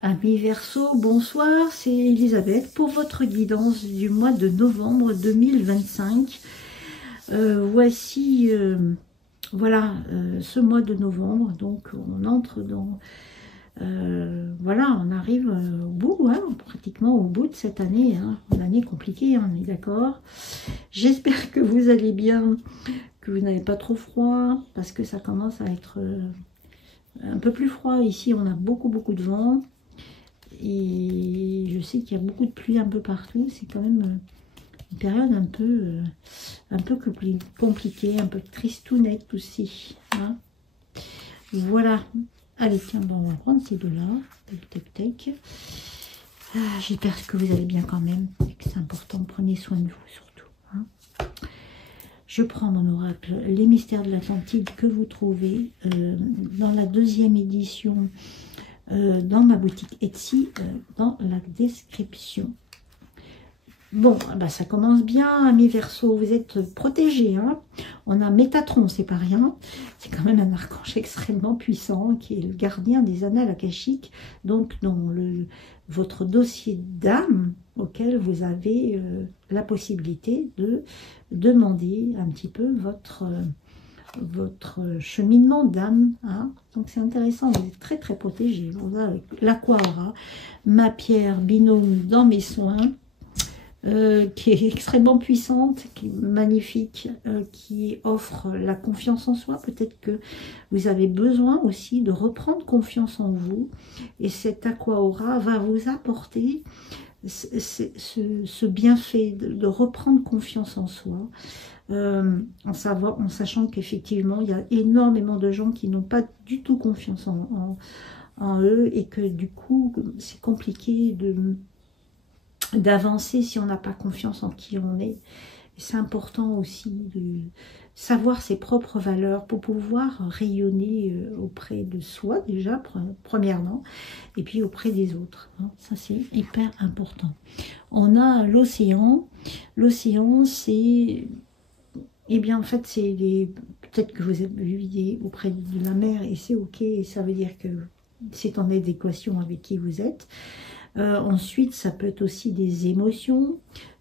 Amis Verseau, bonsoir, c'est Elisabeth pour votre guidance du mois de novembre 2025. Voici, voilà, ce mois de novembre, donc on entre dans, voilà, on arrive au bout, hein, pratiquement au bout de cette année, hein, une année compliquée, on est d'accord. J'espère que vous allez bien, que vous n'avez pas trop froid, parce que ça commence à être un peu plus froid. Ici, on a beaucoup de vent. Et je sais qu'il y a beaucoup de pluie un peu partout. C'est quand même une période un peu compliquée, un peu tristounette aussi. Hein. Voilà. Allez, tiens, bon, on va prendre ces deux-là. Tac, tac, tac. Ah, j'espère que vous allez bien quand même. Et que c'est important. Prenez soin de vous surtout. Hein. Je prends mon oracle, les mystères de l'Atlantide que vous trouvez dans la deuxième édition dans ma boutique Etsy, dans la description. Bon, bah ça commence bien, amis Verseau, vous êtes protégés. Hein, on a Métatron, c'est pas rien. C'est quand même un archange extrêmement puissant qui est le gardien des annales akashiques, donc dans votre dossier d'âme auquel vous avez la possibilité de demander un petit peu votre cheminement d'âme. Hein. Donc c'est intéressant, vous êtes très protégé. Voilà, avec l'Aquara, ma pierre binôme dans mes soins, qui est extrêmement puissante, qui est magnifique, qui offre la confiance en soi. Peut-être que vous avez besoin aussi de reprendre confiance en vous. Et cet Aquaora va vous apporter ce bienfait de reprendre confiance en soi. En sachant qu'effectivement, il y a énormément de gens qui n'ont pas du tout confiance en eux et que du coup, c'est compliqué d'avancer si on n'a pas confiance en qui on est. C'est important aussi de savoir ses propres valeurs pour pouvoir rayonner auprès de soi déjà, premièrement, et puis auprès des autres. Hein. Ça, c'est hyper important. On a l'océan. L'océan, c'est... Eh bien, en fait, c'est peut-être que vous vivez auprès de la mer et c'est ok, et ça veut dire que c'est en adéquation avec qui vous êtes. Ensuite, ça peut être aussi des émotions,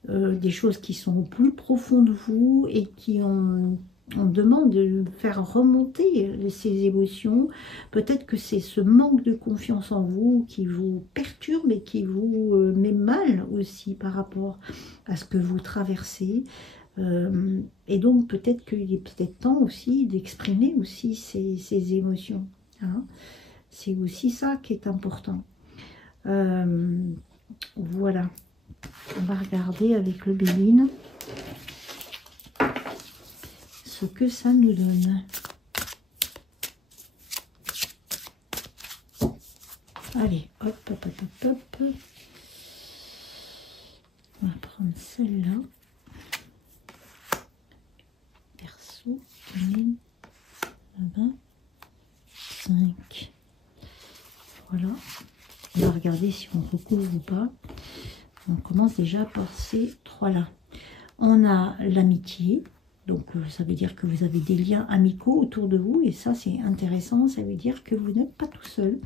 des choses qui sont au plus profond de vous et qui on demande de faire remonter ces émotions. Peut-être que c'est ce manque de confiance en vous qui vous perturbe et qui vous met mal aussi par rapport à ce que vous traversez. Et donc peut-être qu'il est peut-être temps aussi d'exprimer aussi ces émotions. Hein. C'est aussi ça qui est important. Voilà. On va regarder avec le Béline ce que ça nous donne. Allez, hop, hop, hop, hop, hop. On va prendre celle-là. Verseau, Béline, 25. Voilà. On va regarder si on recouvre ou pas. On commence déjà par ces trois-là. On a l'amitié. Donc, ça veut dire que vous avez des liens amicaux autour de vous. Et ça, c'est intéressant. Ça veut dire que vous n'êtes pas tout seul.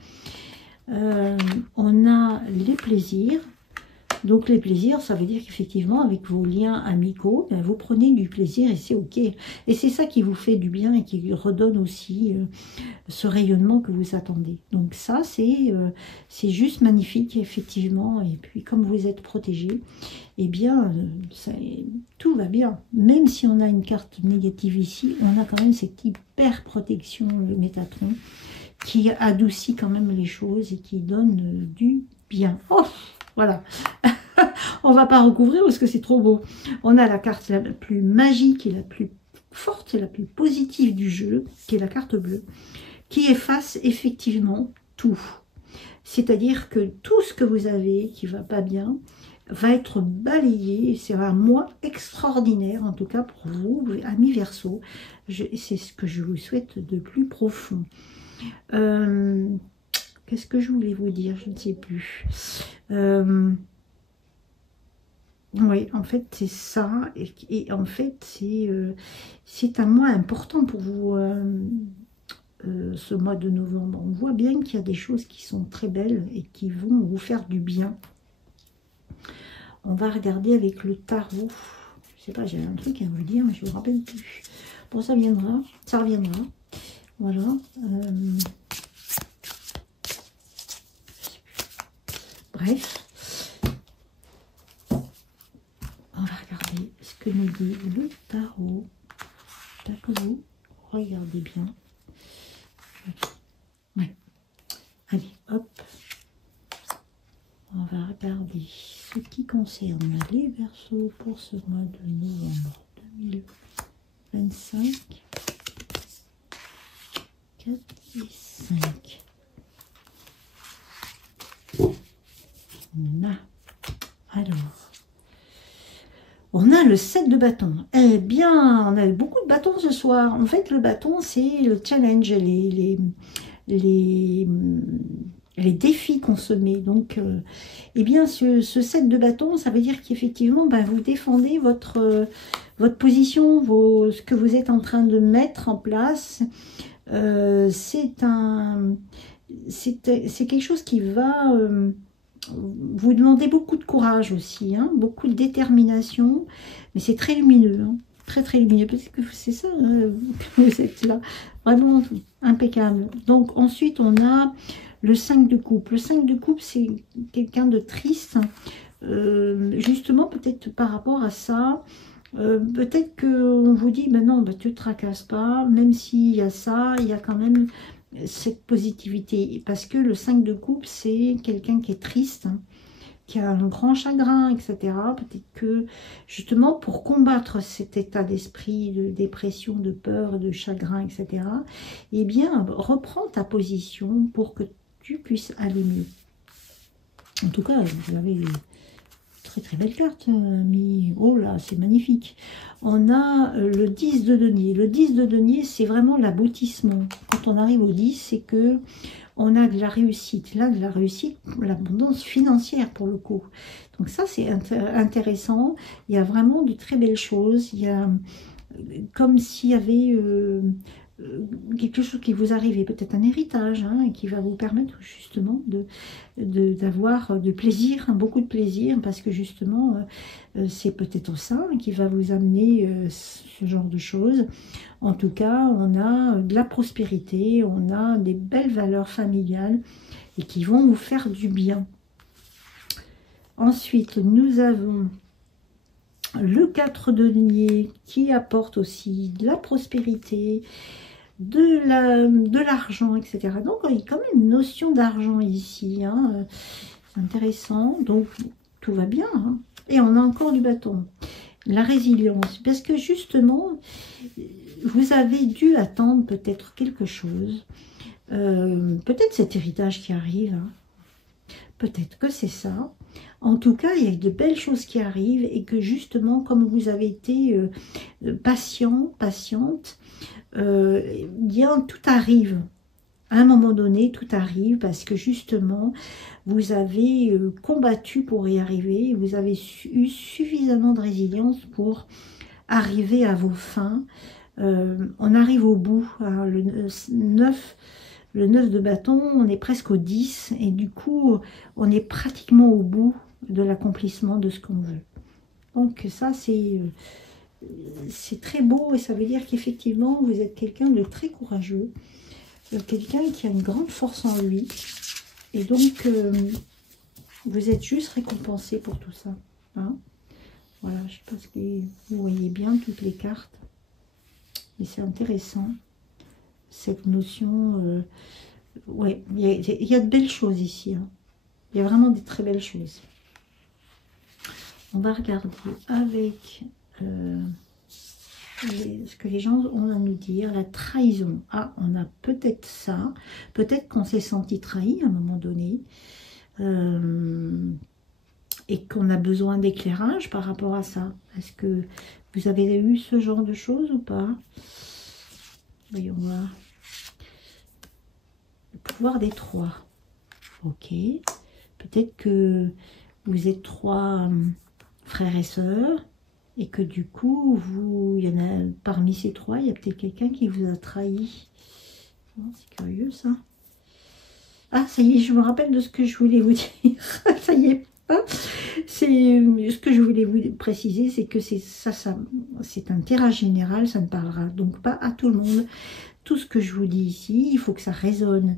On a les plaisirs. Donc, les plaisirs, ça veut dire qu'effectivement, avec vos liens amicaux, ben, vous prenez du plaisir et c'est OK. Et c'est ça qui vous fait du bien et qui redonne aussi ce rayonnement que vous attendez. Donc ça, c'est juste magnifique, effectivement. Et puis, comme vous êtes protégé, eh bien, tout va bien. Même si on a une carte négative ici, on a quand même cette hyper protection, le Métatron, qui adoucit quand même les choses et qui donne du bien. Oh, voilà. On va pas recouvrir parce que c'est trop beau. On a la carte la plus magique et la plus forte et la plus positive du jeu, qui est la carte bleue, qui efface effectivement tout. C'est-à-dire que tout ce que vous avez qui va pas bien va être balayé. C'est un mois extraordinaire, en tout cas pour vous, amis Verseau. C'est ce que je vous souhaite de plus profond. Qu'est-ce que je voulais vous dire? Je ne sais plus. Oui, en fait, c'est ça. Et en fait, c'est un mois important pour vous. ce mois de novembre. On voit bien qu'il y a des choses qui sont très belles et qui vont vous faire du bien. On va regarder avec le tarot. Je sais pas, j'ai un truc à vous dire, mais je ne me rappelle plus. Bon, ça viendra, ça reviendra. Voilà. Bref. On va regarder ce que nous dit le tarot. Que vous regardez bien. Ouais. Allez, hop. On va regarder ce qui concerne les Verseaux pour ce mois de novembre 2025. 4 et 5. Alors, on a le 7 de bâton. Eh bien, on a beaucoup de bâtons ce soir. En fait, le bâton, c'est le challenge, les défis qu'on se met. Donc, eh bien, ce 7 de bâton, ça veut dire qu'effectivement, ben, vous défendez votre position, ce que vous êtes en train de mettre en place. C'est quelque chose qui va vous demander beaucoup de courage aussi, hein, beaucoup de détermination, mais c'est très lumineux, hein, très très lumineux, parce que c'est ça, vous êtes là, vraiment impeccable. Donc ensuite on a le 5 de coupe. Le 5 de coupe, c'est quelqu'un de triste, justement peut-être par rapport à ça. Peut-être qu'on vous dit, ben non, ben, tu ne te tracasses pas, même s'il y a ça, il y a quand même cette positivité. Parce que le 5 de coupe, c'est quelqu'un qui est triste, hein, qui a un grand chagrin, etc. Peut-être que, justement, pour combattre cet état d'esprit, de dépression, de peur, de chagrin, etc., eh bien, reprends ta position pour que tu puisses aller mieux. En tout cas, vous avez... Très très belle carte, mais oh là, c'est magnifique. On a le 10 de denier. Le 10 de denier, c'est vraiment l'aboutissement. Quand on arrive au 10, c'est que on a de la réussite. Là, de la réussite, l'abondance financière pour le coup. Donc ça, c'est intéressant. Il y a vraiment de très belles choses. Il y a comme s'il y avait... quelque chose qui vous arrive, peut-être un héritage, hein, qui va vous permettre justement d'avoir de plaisir, hein, beaucoup de plaisir, parce que justement, c'est peut-être ça qui va vous amener ce genre de choses. En tout cas, on a de la prospérité, on a des belles valeurs familiales et qui vont vous faire du bien. Ensuite, nous avons le 4 de denier qui apporte aussi de la prospérité, de l'argent, etc. Donc, il y a quand même une notion d'argent ici. Hein. C'est intéressant. Donc, tout va bien. Hein. Et on a encore du bâton. La résilience. Parce que justement, vous avez dû attendre peut-être quelque chose. Peut-être cet héritage qui arrive. Hein. Peut-être que c'est ça. En tout cas, il y a de belles choses qui arrivent et que justement, comme vous avez été patient, patiente, bien, tout arrive. À un moment donné, tout arrive parce que justement, vous avez combattu pour y arriver. Vous avez eu suffisamment de résilience pour arriver à vos fins. On arrive au bout. Alors, le 9 de bâton, on est presque au 10. Et du coup, on est pratiquement au bout de l'accomplissement de ce qu'on veut. Donc ça, c'est très beau et ça veut dire qu'effectivement, vous êtes quelqu'un de très courageux, quelqu'un qui a une grande force en lui. Et donc, vous êtes juste récompensé pour tout ça. Hein, voilà, je sais pas ce que vous voyez bien toutes les cartes. Mais c'est intéressant, cette notion. Ouais, il y a de belles choses ici. Hein. Il y a vraiment des très belles choses. On va regarder avec ce que les gens ont à nous dire. La trahison. Ah, on a peut-être ça. Peut-être qu'on s'est senti trahi à un moment donné. Et qu'on a besoin d'éclairage par rapport à ça. Est-ce que vous avez eu ce genre de choses ou pas? Voyons voir. Le pouvoir des 3. Ok. Peut-être que vous êtes 3 frères et sœurs. Et que du coup, il y en a parmi ces 3, il y a peut-être quelqu'un qui vous a trahi. Oh, c'est curieux ça. Ah, ça y est, je me rappelle de ce que je voulais vous dire. Ça y est. Hein, c'est ce que je voulais vous préciser, c'est que c'est c'est un tirage général, ça ne parlera donc pas à tout le monde. Tout ce que je vous dis ici, il faut que ça résonne.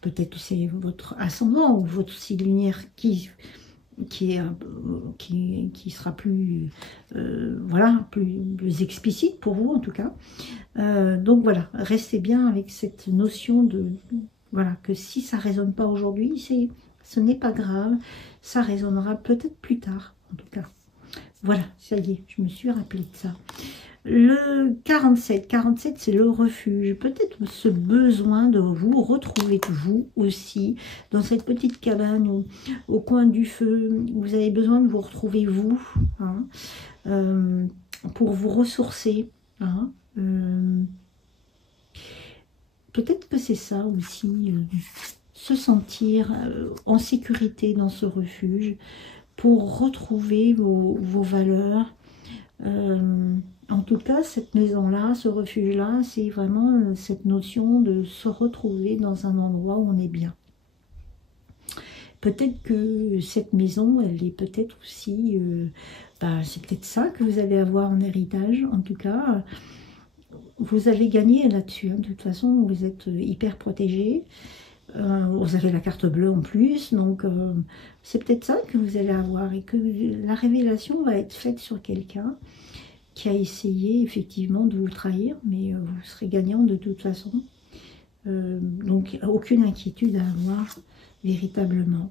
Peut-être que c'est votre ascendant ou votre signe lunaire qui sera plus, voilà, plus explicite pour vous en tout cas. Donc voilà, restez bien avec cette notion de, voilà, que si ça ne résonne pas aujourd'hui, ce n'est pas grave, ça résonnera peut-être plus tard en tout cas. Voilà, ça y est, je me suis rappelé de ça. Le 47, c'est le refuge. Peut-être ce besoin de vous retrouver, vous aussi, dans cette petite cabane au coin du feu. Vous avez besoin de vous retrouver, vous, hein, pour vous ressourcer. Hein, peut-être que c'est ça aussi, se sentir en sécurité dans ce refuge pour retrouver vos valeurs. En tout cas, cette maison-là, ce refuge-là, c'est vraiment cette notion de se retrouver dans un endroit où on est bien. Peut-être que cette maison, elle est peut-être aussi... c'est peut-être ça que vous allez avoir en héritage. En tout cas, vous allez gagner là-dessus. Hein. De toute façon, vous êtes hyper protégé. Vous avez la carte bleue en plus. Donc, c'est peut-être ça que vous allez avoir. Et que la révélation va être faite sur quelqu'un qui a essayé effectivement de vous trahir, mais vous serez gagnant de toute façon. Donc aucune inquiétude à avoir véritablement.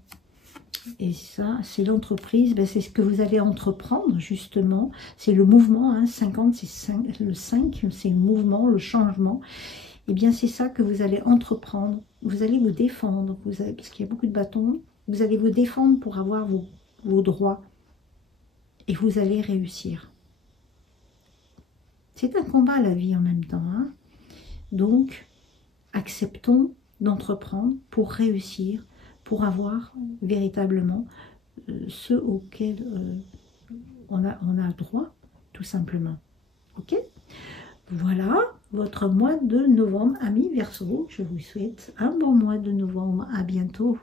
Et ça, c'est l'entreprise, c'est ce que vous allez entreprendre justement. C'est le mouvement, hein, 50, c'est le 5, c'est le mouvement, le changement. Et bien c'est ça que vous allez entreprendre. Vous allez vous défendre, parce qu'il y a beaucoup de bâtons, vous allez vous défendre pour avoir vos droits. Et vous allez réussir. C'est un combat à la vie en même temps. Hein. Donc, acceptons d'entreprendre pour réussir, pour avoir véritablement ce auquel on a droit, tout simplement. Ok? Voilà votre mois de novembre, amis Verseau. Je vous souhaite un bon mois de novembre. À bientôt.